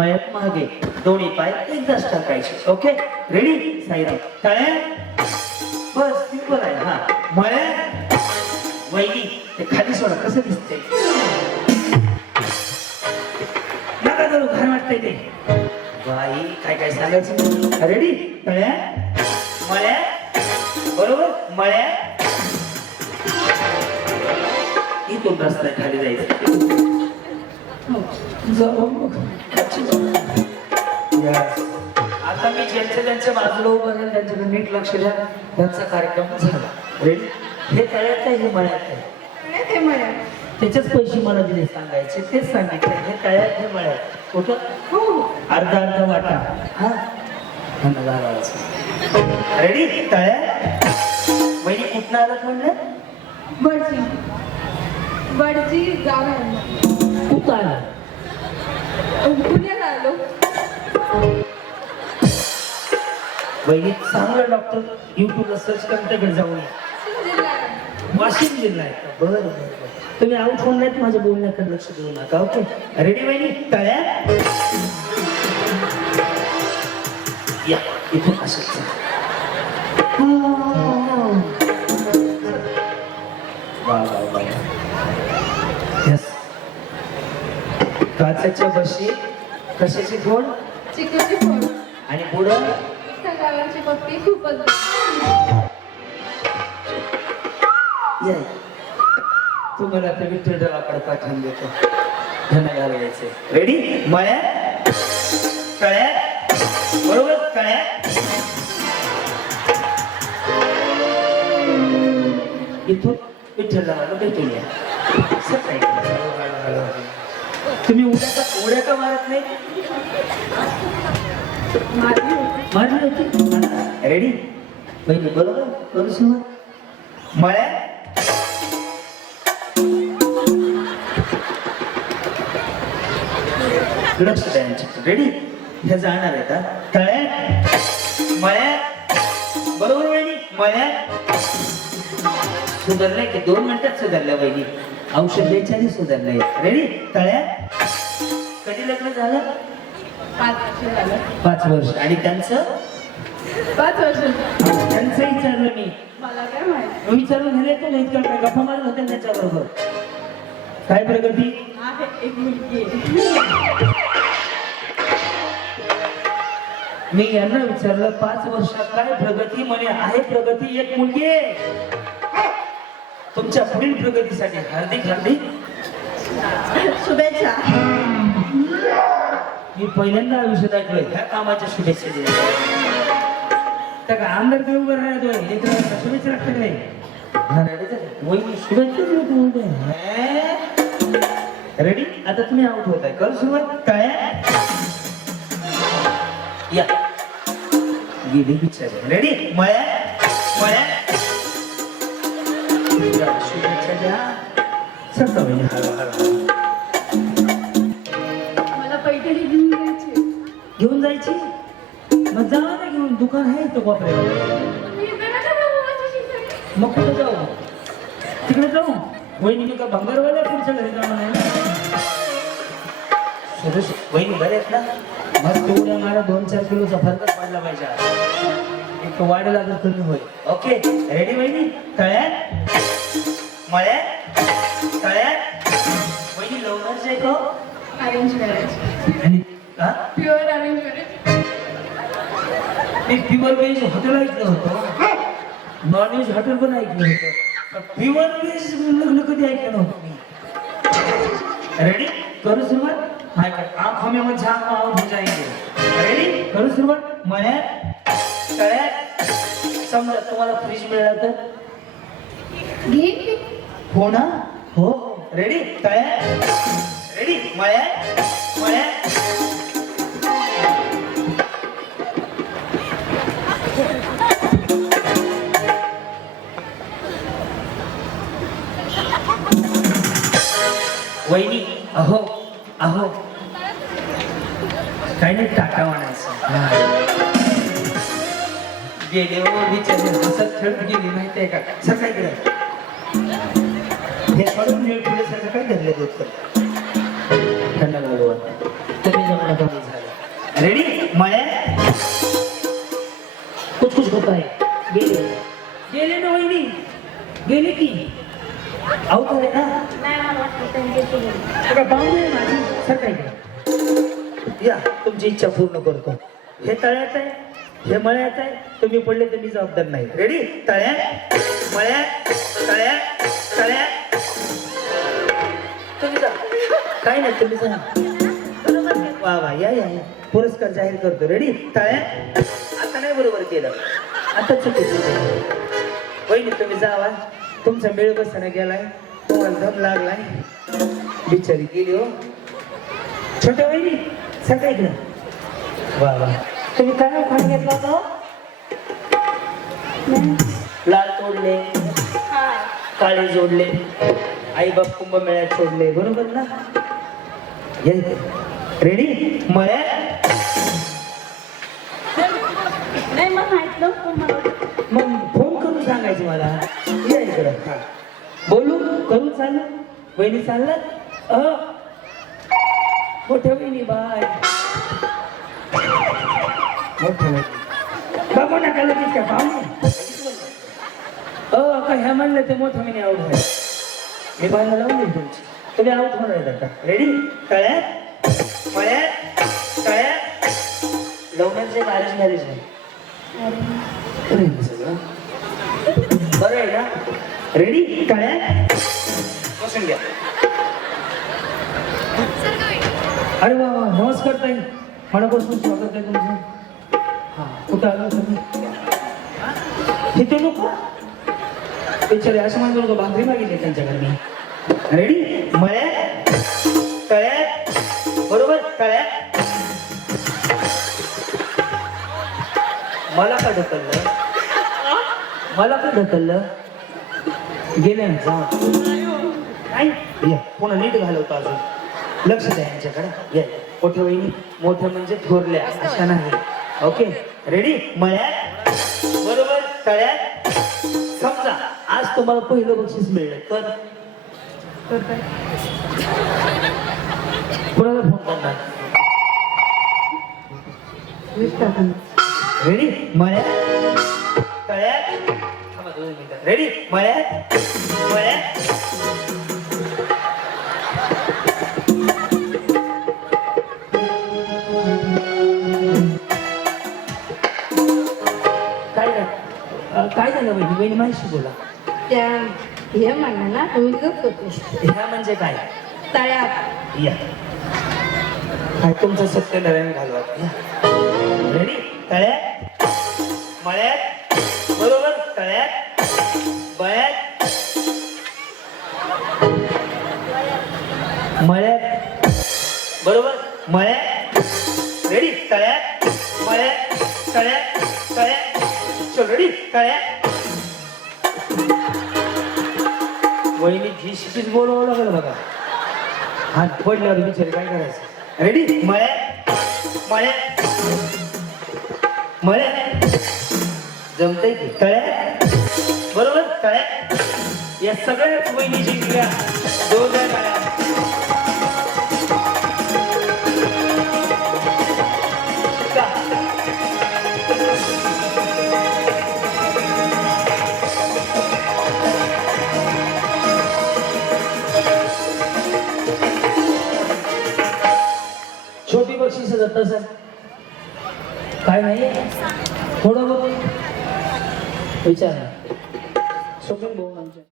मळ्यात मागे दोन्ही पाय एकदाच टाकायचे. Okay ready Sairam. टाळ्या बस सिंपल आहे. हा. मळ्या वैली ते खाली सोडा. कसं दिसते नका करू घर वाटतंय ते. बाई काय काय सांगायचं? रेडी तळ्या मळ्या बरोबर? मळ्या इथून रस्ता खाली जायचं. आता मी ज्यांच्या त्यांच्या बाजूला उभं राहील त्यांच्याकडे नीट लक्ष द्या. त्यांचा कार्यक्रम झाला. हे तळ्यात आहे हे मळ्यात आहे? ते म्हणा त्याचेच पैसे मला दिले सांगायचे तेच सांगितले. हे तळ्यात हे मळ्यात. कुठं? हो. अर्धा अर्धा वाटा. हा? रेडी तळ्या वहिनी कुठनं आलात म्हणलं? बडजी बडजी गाव आला पुण्याला आलो वहिनी चांगलं डॉक्टर युट्यूबला सर्च जाऊन या. जिल्हा आहे. वाशिम जिल्हा आहे का? बरं बरं. तुम्ही आउट होऊन नाहीत माझ्या बोलण्याकडे लक्ष देऊ नका ओके रेडी वहिनी तळ्या या इथून असंच काचाच्या बशी कशाची फोड? चिकनची फोड. आणि पुढं? गावाची पप्पी खूपच तुम्हाला आता विठ्ठलरावाकडे पाठवून देतो. धन घालायचे रेडी मळ्या कळ्या बरोबर? कळ्या इथून विठ्ठलरावाला भेटून या. सकाळी. तुम्ही उड्या का उड्या का मारत नाही? मारली होती. रेडी पहिली बरोबर? करू सुरुवात मळ्या? लक्ष द्यायचे रेडी हे जाणार आहे का तळ्या? मळ्या? बरोबर वहिनी मळ्या? सुधारलंय की दोन मिनिटात सुधारल्या वहिनी औषध आधी सुधारलंय रेडी तळ्या? कधी लग्न झालं? पाच वर्ष झालं. पाच वर्ष. आणि त्यांचं? पाच वर्ष. त्यांचं विचारलं मी. मला काय माहीत? विचारून झाले तर नाही? का गप्पा मारत होत्या त्याच्याबरोबर? काय प्रगती? आहे एक मुलगी. मी यांना विचारलं पाच वर्षात काय प्रगती? म्हणे आहे प्रगती एक मुलगी तुमच्या पुढील प्रगतीसाठी हार्दिक हार्दिक शुभेच्छा. मी पहिल्यांदा आयुष्यात ऐकलोय ह्या कामाच्या शुभेच्छा दिल्या त्या का आमदार काही उभं राहतोय लेकरांना शुभेच्छा लागते काय हा, ready तर? वहिनी शुभेच्छा देतो म्हणते. हे? रेडी आता तुम्ही आउट होत आहे कर सुरुवात. काय? या. गेली रेडी मळ्या मळ्या शुभेच्छा द्या हळू हळू. मला पैठणी घेऊन जायची. घेऊन जायची? मग जावा ना घेऊन दुकान आहे तो माझ्याशी. मग कुठं जाऊ? तिकडे जाऊ. वहिनी का भंगारवाल्या पुढच्या घरी जाणार वहिनी बरे आहेत ना? मग तेवढ्या मला दोन चार किलोचा फरकच पडला पाहिजे. एक वाढ लागत कमी होईल. ओके रेडी वहिनी? तळ्यात? होतं नॉन व्हेज हॉटेल पण ऐकलं होतं. प्युअर व्हेज लग्न कधी ऐकलं नव्हतं मी. रेडी करू सुरुवात? हाय का आँख हमें आउट हो जाएंगे रेडी करू सुरुवात? मळ्यात तळ्यात समजा तुम्हाला फ्रीज मिळाला तर? घे हो ना? हो रेडी तळ्यात रेडी मळ्यात काही नाही टाटा म्हणायचं. गेले हो बिचारे हसत खेळत गेली माहितीये का? हे पुढे धरले दूध थंड कमी झालं. रेडी मळ्या कुछ कुछ होत आहे. गेले. गेले ना वहिनी. गेले की? आऊ आहे ना आहे माझी. काय काय या तुमची इच्छा पूर्ण करतो. हे तळ्यात आहे हे मळ्यात आहे तुम्ही पडले तर मी जबाबदार नाही. रेडी तळ्यात मळ्यात तळ्यात तळ्यात. तुम्ही जा. काय नाही तुम्ही जा. वा वा या या या. पुरस्कार जाहीर करतो. रेडी तळ्यात. आता नाही बरोबर केलं. आता चुकीचं केलं. वहिनी तुम्ही जावा. तुमचा मेळ बसताना गेलाय. तुम्हाला दम लागलाय. बिचारी गेली हो. छोट्या वहिनी सगळं इकडं. वा वा. तुम्ही काय खाण घेतला होता? लाल तोडले. हा काळे जोडले. आई बाप कुंभमेळ्यात सोडले. बरोबर ना? रेडी मळ्यात नाही मग फोन करून सांगायचं मला. या इकडं. हा. बोलू? करू चालू? वहिनी चाललात? अ वहिनी बाय बघू नका लगेच अ का ह्या म्हणलं ते मोठं मी आऊट आहे मी बाहेर लावून देईल तुमची. तुम्ही आऊट होणार आहेत आता. रेडी कळ्यात? मळ्यात? कळ्यात? लग्नाचे मॅरेज मॅरेज आहे. सगळं? बरं आहे ना? रेडी टाळ्या बसून घ्या. अरे वा वा नमस्कार ताई. मनापासून स्वागत आहे तुमचं. हा कुठं आलो तुम्ही? तिथे नको. बिचारे असं म्हणतो नको भाकरी मागितली त्यांच्याकडे मी रेडी मळ्यात तळ्यात बरोबर? तळ्यात मला का ढकललं? मला का ढकललं? गेले जा. नाही या पुन्हा नीट घालवतो अजून. लक्ष द्या यांच्याकडे. या. मोठ्या वहिनी मोठ्या म्हणजे थोरल्या अशा नाही. ओके? रेडी मळ्यात? बरोबर? तळ्यात? समजा आज तुम्हाला पहिलं बक्षीस मिळलं तर? तर काय? कुणाला फोन करणार. रेडी मळ्यात? तळ्यात? रेडी मळ्यात? मळ्यात? माहिती बोला. त्या हे म्हणलं ना तुम्ही गप होते ह्या म्हणजे काय? तळ्यात या. काय तुमचं सत्यनारायण घालवा रेडी तळ्यात. मळ्यात. बरोबर? तळ्यात. बळ्यात. मळ्यात. बरोबर? मळ्यात. रेडी तळ्यात. मळ्यात. तळ्यात. तळ्यात. चल रेडी तळ्यात. वहिनी जी शिटीच बोलवावं लागेल बघा. हात पडल्यावर बिचारी काय करायचं? रेडी मळे. मळे. मळे. जमतंय की? तळ्यात बरोबर? तळ्यात या सगळ्याच वहिनी जिंकल्या दोन सर. काय नाही. थोडं बहुत विचार. सुप्रीम भाऊ आमच्या